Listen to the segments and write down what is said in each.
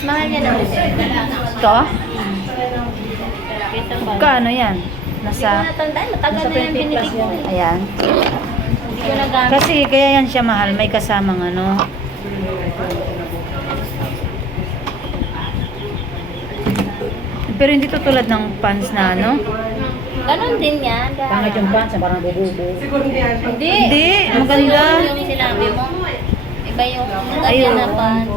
Mas mahal niya na uso. Ito? Magkano yan? Hindi ko Nasa... natandaan. Matagal na yung binili ko. Ayan. Hindi ko nagamit. Kasi kaya yan siya mahal. May kasamang ano. Pero hindi to tulad ng pants na ano. Ganon din yan. Pangit yung pants, parang bububo. Hindi. Hindi, maganda. Yung sinabi mo. Iba yung Ayun. ganyan na pants.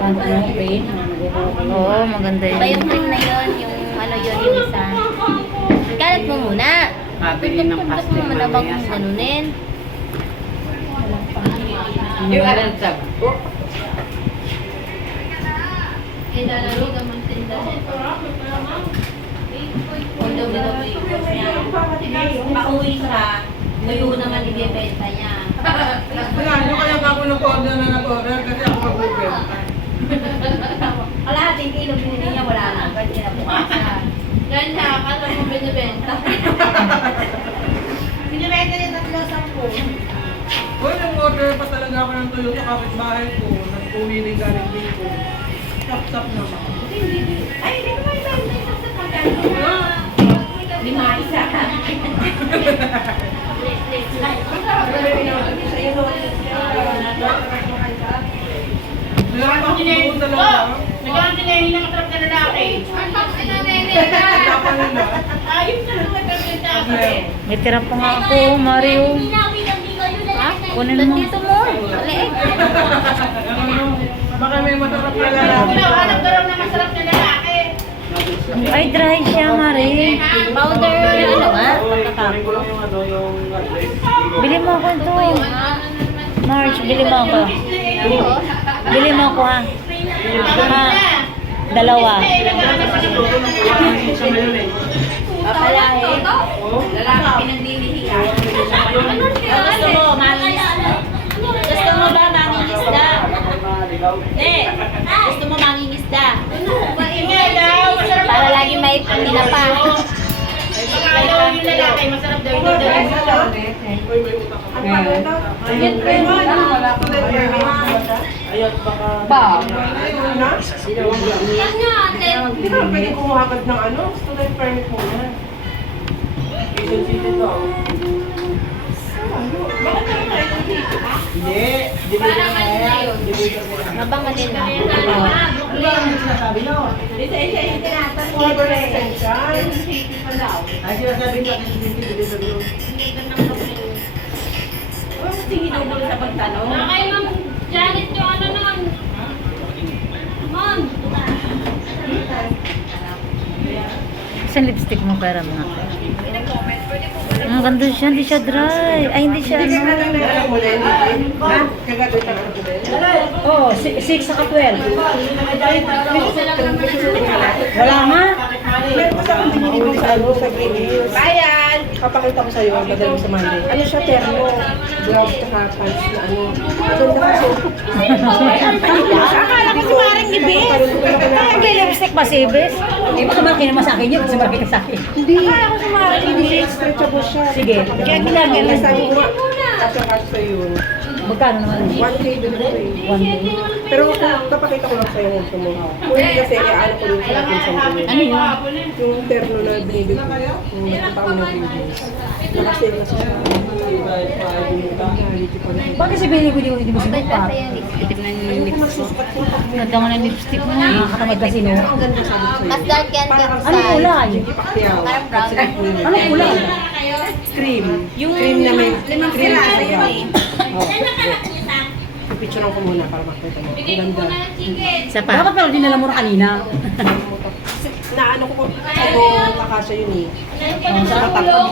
Pants na plain, bububo. Oo, maganda Iba yung yun. cream na yun. Yung ano yun, yung isa. Kalat mo muna. Mabili ng plastic mo na bang ganunin? Yung alansab. Pauwi siya, ngayon naman ibibenta niya. Ano kaya ako nag-order na nag-order kasi ako mag-order. Kalahating kilo binili niya, wala na. Ganyan na bukasan. Yan siya, akala mo binibenta. Binibenta niya 3-10. Uy, nag-order pa talaga ako ng tuyo sa kapitbahay ko. Nag-uwi rin galing dito. Sap-sap naman. Ay, hindi ko may benta yung sa pagkano. Lima isa. Meron pa akong dalawa. Nagkaroon din na hinakatrap na lalaki. Ang bakit na Wala pa nila. Ayun na naman benta ako eh. May tira pa nga ako, Mario. Ha? Kunin mo. Dito mo. Maliit. Baka may matarap na Wala, lalaki. hanap ka raw na masarap na lalaki. Ay, dry siya, Marie. Powder, ano nga? Bili mo ako ito. March, bili mo ako. Bili mo ako, ha? Ha? Dalawa. Papalahe. Lalaki pinagdilihiyan. Gusto mo, mangis? Gusto mo ba mangingisda? Hindi. Gusto mo mangingisda? Ingay daw, masarap Para lagi may pinapa. Baka daw yung lalaki, masarap daw yung lalaki. Ba? Yan nga, ate. Hindi ka pwede kumuha agad ng ano? Student permit mo na. Quezon City to. Hindi. Parang ano na yun. Mabanga din na. Sinasabi nyo. Order extension. Ay, sinasabi nyo. Hinubol sa pagtanong. Nakay Ma'am Janet yung ano nun. Ma'am. Isang lipstick mo, pera mo nga. Ang ganda siya, hindi siya dry. Ay, hindi siya ano. Oo, 6 saka 12. Wala nga. Bayan! Papakita ko sa'yo, madali sa Monday. Ano siya, terno? Blouse tsaka pants na ano. Maganda kasi. Akala ko si Maring Ibi. May lipstick pa si Ibis. Hindi ba naman kinama sa akin yun? Kasi marami ka sa akin. Hindi. Hindi. Stretchable siya. Sige. Kaya ginagawa Kaya lang. sabi ko, kasya sa'yo. Magkano naman? 1K delivery. 1 day. Pero papakita ko lang sa'yo kung gusto mo. Kung hindi kasi, ano ko rin sila kung saan ko. Ano yun? Yung terno na binibig ko. Yung nakapang na videos. Nakasave na siya. Bakit si Billy hindi mo Ba't sinupa? basta yung lipstick? Ganda nga ng lipstick mo. Nakakatamad kasi no? Ang ganda sabi ko Mas sa'yo. dark yan Anong sa... kulay? Hindi Pacquiao. Parang brown. Anong kulay? Cream. Yung cream na may cream na sayo. Picturean ko muna para makita mo. Ang ganda. Isa pa. Bakit pero dinala mo na kanina? Na ano ko kakasya yun eh.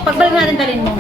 Pagbalik natin dalhin mo.